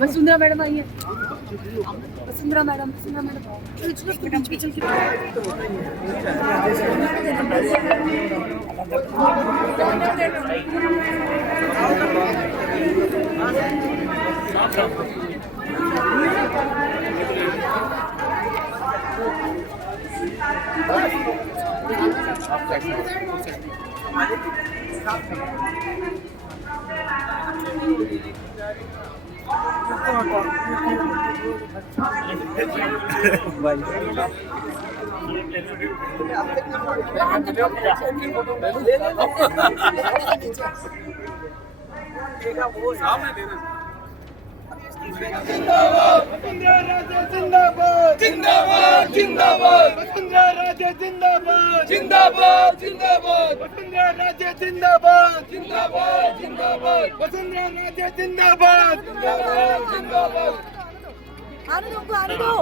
Vasundhara madam आई है। Vasundhara madam चलो चलो बीच में चल के जिंदाबाद जिंदाबाद जिंदाबाद वसुंधरा राजे जिंदाबाद जिंदाबाद जिंदाबाद वसुंधरा राजे जिंदाबाद जिंदाबाद जिंदाबाद वसुंधरा राजे जिंदाबाद जिंदाबाद जिंदाबाद आने दो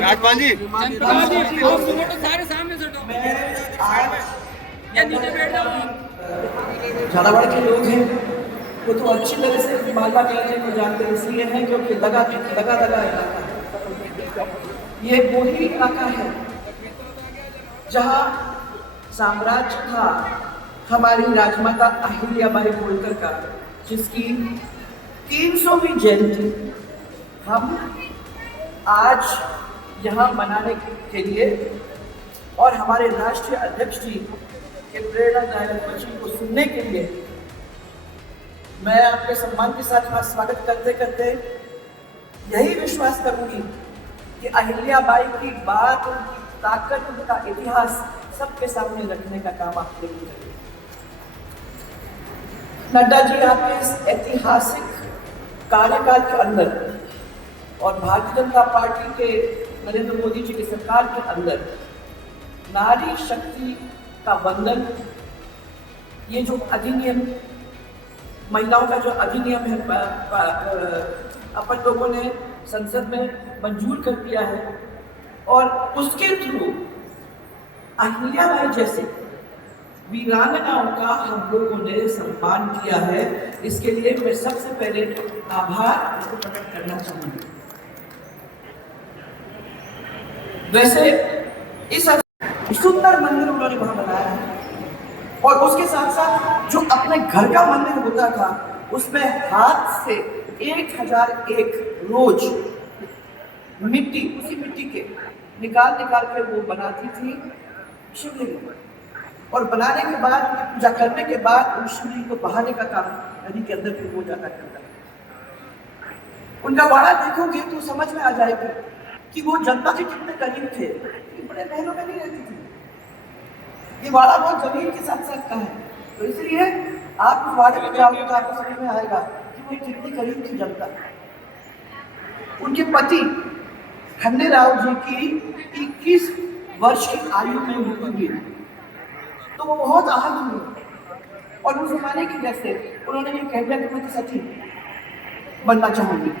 राजपाल जी सारे सामने से झालावाड़ के लोग हैं वो तो अच्छी तरह से मालवा कॉलेज को जानते हैं, इसलिए हैं क्योंकि दगा इलाका है। ये वही इलाका है जहाँ साम्राज्य था हमारी राजमाता अहिल्याबाई होलकर का, जिसकी 300वीं जयंती हम आज यहाँ मनाने के लिए और हमारे राष्ट्रीय अध्यक्ष जी के प्रेरणादायक वचन को सुनने के लिए मैं आपके सम्मान के साथ यहाँ स्वागत करते करते यही विश्वास करूंगी कि अहिल्याबाई की बात, उनकी ताकत, उनका इतिहास सबके सामने रखने का काम आप जरूर करेंगे। नड्डा जी आपके इस ऐतिहासिक कार्यकाल के अंदर और भारतीय जनता पार्टी के नरेंद्र मोदी जी की सरकार के अंदर नारी शक्ति का वंदन, ये जो अधिनियम, महिलाओं का जो अधिनियम है अपन लोगों ने संसद में मंजूर कर दिया है और उसके थ्रू अहिल्याबाई जैसे वीरांगनाओं का हम लोगों ने सम्मान किया है। इसके लिए मैं सबसे पहले आभार प्रकट करना चाहूंगी। वैसे इस सुंदर मंदिर उन्होंने वहां बनाया है और उसके साथ साथ जो अपने घर का मंदिर होता था उसमें हाथ से 1001 रोज मिट्टी, उसी मिट्टी के निकाल के वो बनाती थी शिवलिंग, और बनाने के बाद उनकी पूजा करने के बाद उन शिवलिंग को बहाने का काम नदी के अंदर फिर वो जाता करता। उनका वाड़ा देखोगे तो समझ में आ जाएगा कि वो जनता के कितने करीब थे। बड़े महलों में नहीं रहती थी, ये वाड़ा बहुत जमीन के साथ साथ का है, तो इसलिए आप उस वाड़े में जाओगे तो आपको समझ में आएगा कि वो कितनी करीब थी जनता। उनके पति खंडे राव जी की 21 वर्ष की आयु में मृत्यु हुई, तो वो बहुत आहत हुए और उस जमाने की जैसे उन्होंने ये कह दिया कि मैं सती बनना चाहूंगी।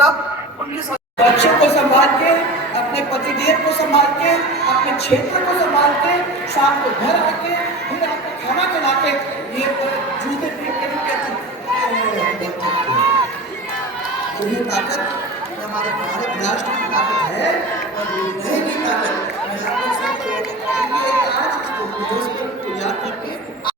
तब उनके बच्चों को संभाल के, अपने पतिदेव को संभाल के, अपने क्षेत्र को संभाल के, शाम को घर आके फिर आपको खाना खिला के ये जूते फेंक के ये ताकत हमारे भारत राष्ट्र की ताकत है।